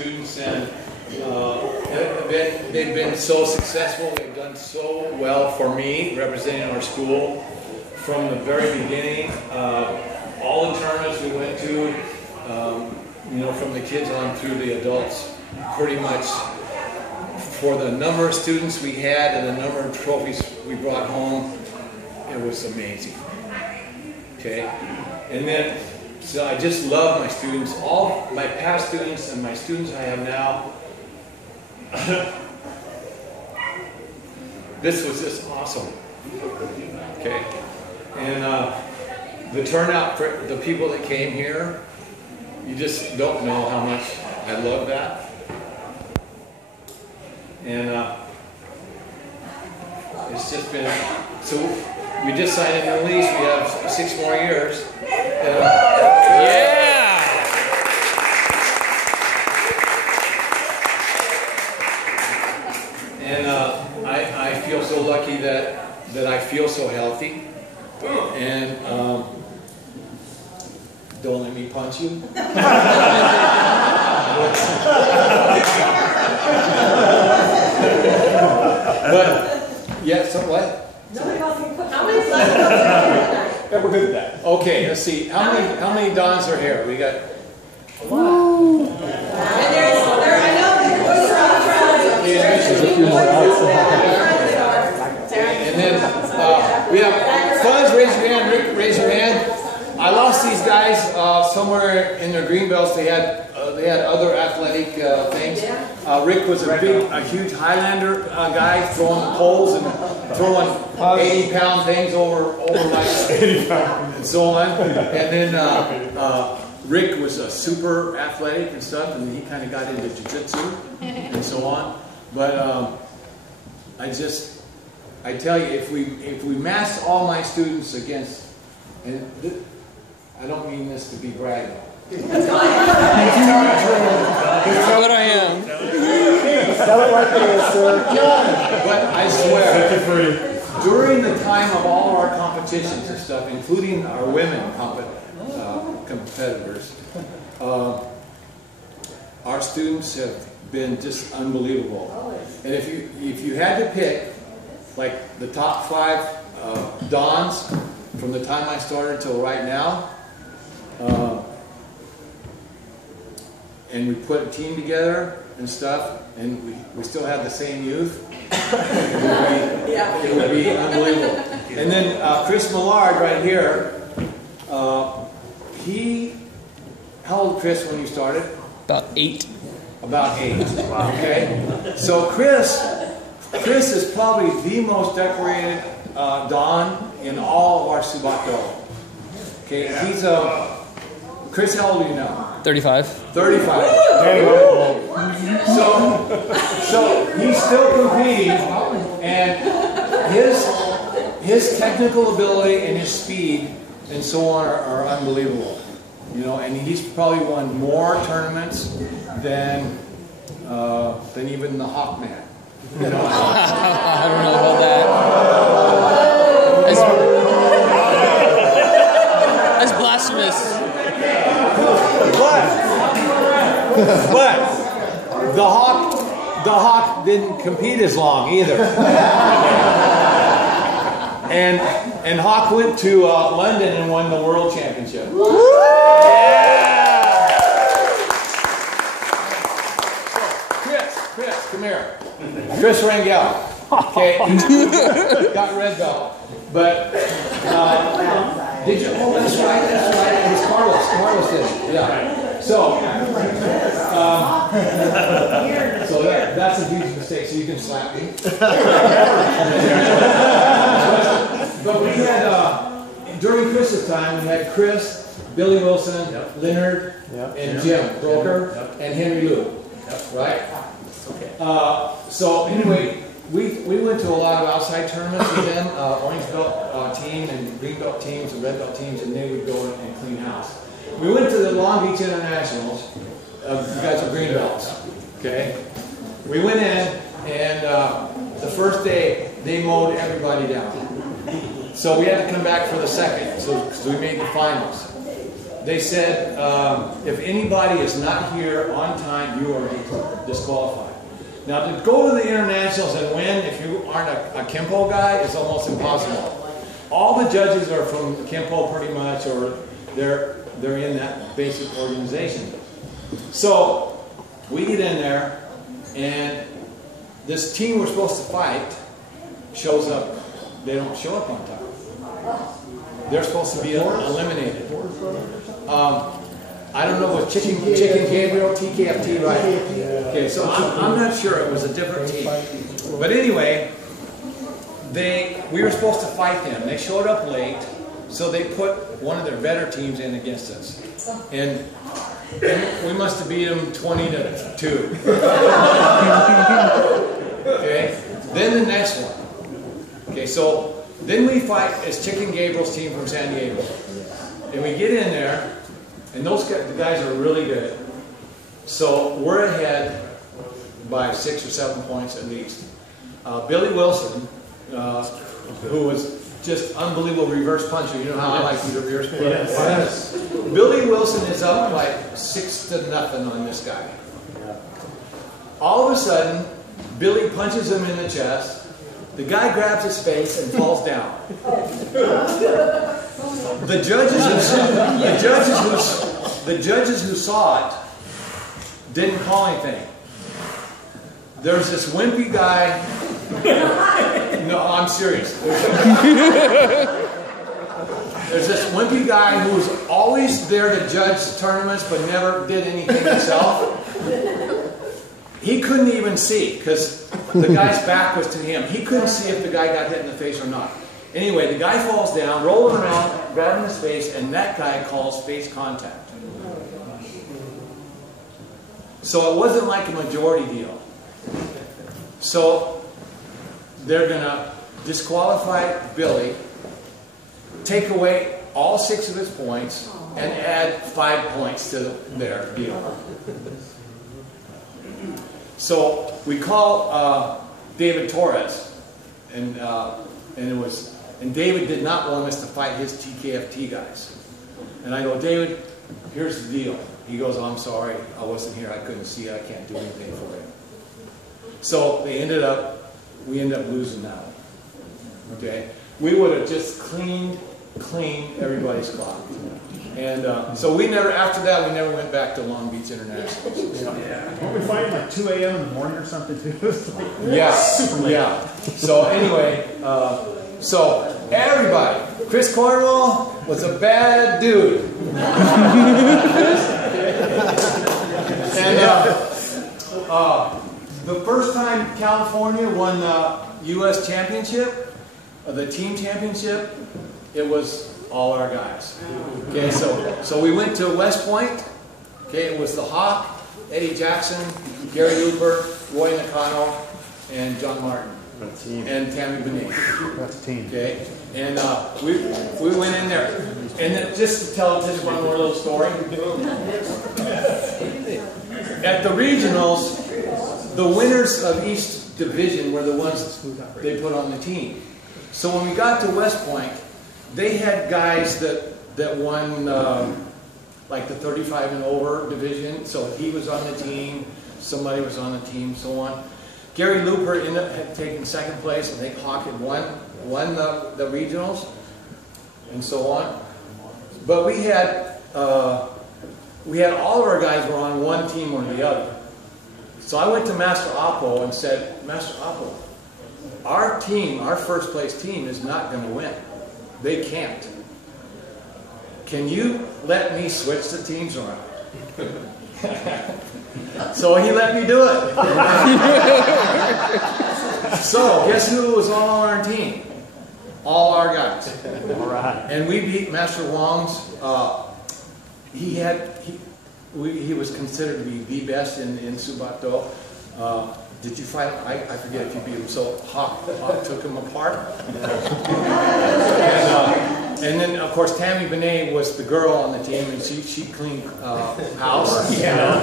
students, and they've been so successful. They've done so well for me, representing our school from the very beginning. All the tournaments we went to, you know, from the kids on through the adults, pretty much for the number of students we had and the number of trophies we brought home, it was amazing. Okay, and then so I just love my students, all my past students and my students I have now. This was just awesome. Okay, and the turnout for the people that came here, you just don't know how much I love that. And it's just been, so we just signed a new lease. We have 6 more years. Yeah! And I feel so lucky that I feel so healthy. And don't let me punch you. But yeah, so what? How many lessons? We're good at that. Okay, let's see. How many Dons are here? We got. Wow. And there's I know there's a few more And then we have Fuzz. Raise your hand, Rick. Raise your hand. I lost these guys somewhere in their green belts. They had other athletic things. Rick was a huge Highlander guy, throwing the poles and throwing 80-pound things over like 80 pounds and so on. And then Rick was a super athletic and stuff, and he kind of got into jiu-jitsu and so on. But I tell you, if we mass all my students against, and I don't mean this to be bragging. But I am. Tell it like it is, sir. But I swear, during the time of all our competitions and stuff, including our women competitors, our students have been just unbelievable. And if you had to pick, like the top 5 Dons from the time I started till right now, and we put a team together and stuff, and we still have the same youth, it would be unbelievable. And then Chris Millard right here, how old Chris when you started? About 8. About 8, okay? So Chris is probably the most decorated Don in all of our Subato. Okay, he's Chris, how old are you now? 35. 35. So he's still competing, and his technical ability and his speed and so on are unbelievable. You know, and he's probably won more tournaments than even the Hawkman. You know? I don't know about that. That's blasphemous. But the Hawk didn't compete as long either. And Hawk went to London and won the world championship. Chris, come here. Chris Rangel. Okay, got red belt. But did you? Oh, that's right. It was Carlos did. Yeah. So that's a huge mistake. So you can slap me. But we had during Chris's time, we had Chris, Billy Wilson, Leonard, and Jim Broker, and Henry Lou. Right. So anyway, we went to a lot of outside tournaments with them, orange belt team and green belt teams and red belt teams, and they would go and clean house. We went to the Long Beach Internationals. You guys are green belts, okay? We went in, and the first day they mowed everybody down. So we had to come back for the second. So we made the finals. they said if anybody is not here on time, you are disqualified. Now, to go to the internationals and win, if you aren't a Kempo guy, is almost impossible. All the judges are from Kempo pretty much, or they're in that basic organization. So we get in there, and this team we're supposed to fight shows up. They don't show up on time. They're supposed to be eliminated. I don't know what Chicken Gabriel, TKFT, right? Okay, so I'm not sure. It was a different team. But anyway, we were supposed to fight them. They showed up late, so they put one of their better teams in against us. And we must have beat them 20-2. Okay, then the next one. Okay, so then we fight as Chicken Gabriel's team from San Diego. And we get in there, and the guys are really good. So we're ahead by 6 or 7 points at least. Billy Wilson, who was just unbelievable reverse puncher. You know how I like you to reverse punch? Yes. Billy Wilson is up like 6-0 on this guy. All of a sudden, Billy punches him in the chest. The guy grabs his face and falls down. The judges who saw it didn't call anything. There's this wimpy guy. No, I'm serious. There's this wimpy guy who's always there to judge tournaments but never did anything himself. He couldn't even see because the guy's back was to him. He couldn't see if the guy got hit in the face or not. Anyway, the guy falls down, rolling around, grabbing his face, and that guy calls face contact. So it wasn't like a majority deal. So they're going to disqualify Billy, take away all 6 of his points, and add 5 points to their deal. So we call David Torres, and David did not want us to fight his TKFT guys. And I go, David, here's the deal. He goes, oh, I'm sorry, I wasn't here, I couldn't see it, I can't do anything for you. So we ended up losing that one. Okay, we would have just cleaned everybody's clock. And so we never, after that, we never went back to Long Beach International. Yeah. Weren't we fighting like 2 a.m. in the morning or something too? Yeah, super late. Yeah. So anyway, so everybody, Chris Cornwall was a bad dude. And the first time California won the U.S. championship, the team championship, it was all our guys. Okay, so we went to West Point. Okay, it was the Hawk, Eddie Jackson, Gary Looper, Roy Nakano, and John Martin, and Tammy Benet. That's a team. Okay, and we went in there, and then just to tell just one more little story. At the regionals, the winners of each division were the ones they put on the team. So when we got to West Point, they had guys that won like the 35 and over division. So he was on the team, somebody was on the team, so on. Gary Looper ended up taking 2nd place. I think Hawk had won the regionals, and so on. But we had all of our guys were on one team or the other. So I went to Master Oppo and said, Master Oppo, our team, our 1st place team, is not going to win. They can't. Can you let me switch the teams around? So he let me do it. So guess who was all on our team? All our guys. All right. And we beat Master Wong's. He was considered to be the best in Subato. Did you fight? I forget if you beat him. So Hawk took him apart. And then of course Tammy Benet was the girl on the team, and she cleaned house. Yeah.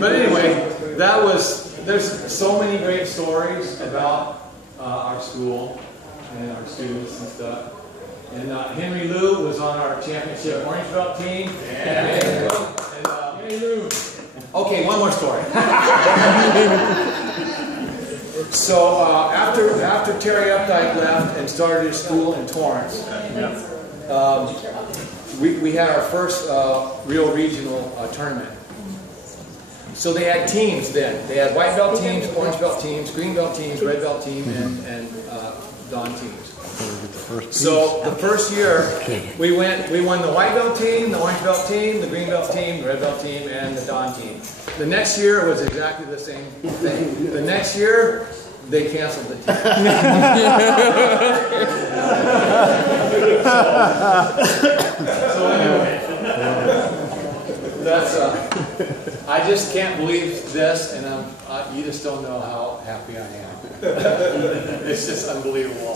But anyway, there's so many great stories about our school and our students and stuff. And Henry Lou was on our championship orange belt team. And Henry Lou. Okay, one more story. So after Terry Updike left and started his school in Torrance, we had our first real regional tournament. So they had teams then. They had white belt teams, orange belt teams, green belt teams, red belt team, and dawn teams. So the first year we won the white belt team, the orange belt team, the green belt team, the red belt team, and the dawn team. The next year it was exactly the same thing. The next year they canceled the team. So anyway, that's I just can't believe this, and you just don't know how happy I am. It's just unbelievable.